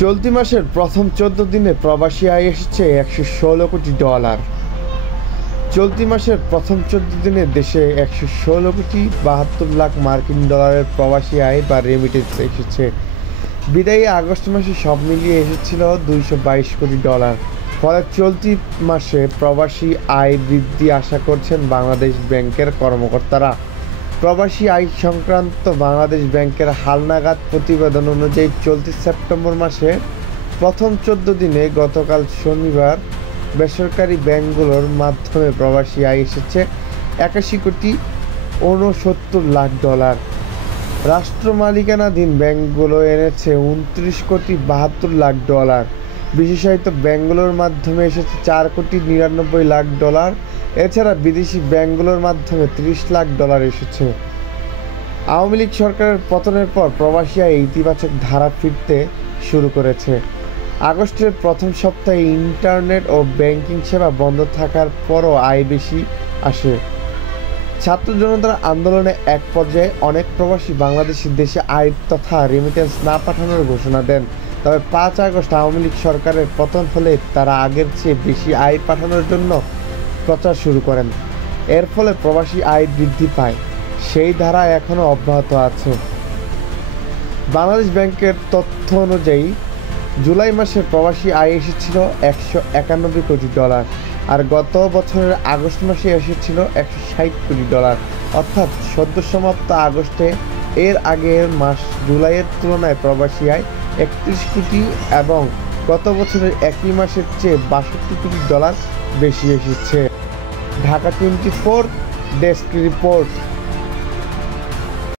চলতি মাসের প্রথম 14 দিনে প্রবাসী আয় এসেছে $116 কোটি। চলতি মাসের প্রথম 14 দিনে দেশে 116 কোটি 72 লাখ মার্কিন ডলারের প্রবাসী আয় বা রেমিটেন্স এসেছে। বিদায়ী আগস্ট মাসে সব মিলিয়ে এসেছিল $222 কোটি। ফলে চলতি মাসে প্রবাসী আয় বৃদ্ধি আশা করছেন বাংলাদেশ ব্যাংকের কর্মকর্তারা। প্রবাসী আয় সংক্রান্ত বাংলাদেশ ব্যাংকের হালনাগাদ প্রতিবেদন অনুযায়ী চলতি সেপ্টেম্বর মাসে প্রথম 14 দিনে গতকাল শনিবার বেসরকারি ব্যাংকগুলোর মাধ্যমে প্রবাসী আয় এসেছে $81 কোটি 69 লাখ। রাষ্ট্র মালিকানাধীন ব্যাংকগুলো এনেছে $29 কোটি 72 লাখ। বিশেষায়িত ব্যাংকগুলোর মাধ্যমে এসেছে $4 কোটি 99 লাখ। এছাড়া বিদেশি ব্যাংকগুলোর মাধ্যমে $30 লাখ এসেছে। আওয়ামী লীগ সরকারের পতনের পর প্রবাসী আয় ইতিবাচক ধারা ফিরতে শুরু করেছে। আগস্টের প্রথম সপ্তাহে ইন্টারনেট ও ব্যাংকিং সেবা বন্ধ থাকার পরও আয় বেশি আসে। ছাত্র জনতার আন্দোলনে এক পর্যায়ে অনেক প্রবাসী বাংলাদেশি দেশে আয় তথা রেমিটেন্স না পাঠানোর ঘোষণা দেন। তবে 5 আগস্ট আওয়ামী লীগ সরকারের পতন হলে তারা আগের চেয়ে বেশি আয় পাঠানোর জন্য প্রচার শুরু করেন। এর ফলে প্রবাসী আয় বৃদ্ধি পায়। সেই ধারা এখনও অব্যাহত আছে। বাংলাদেশ ব্যাংকের তথ্য অনুযায়ী জুলাই মাসে প্রবাসী আয় এসেছিল $191 কোটি, আর গত বছরের আগস্ট মাসে এসেছিল $160 কোটি। অর্থাৎ সদ্য সমাপ্ত আগস্টে এর আগের মাস জুলাইয়ের তুলনায় প্রবাসী আয় 31 কোটি এবং গত বছরের একই মাসের চেয়ে $62 কোটি বেশি এসেছে। Dhaka 24 desk report.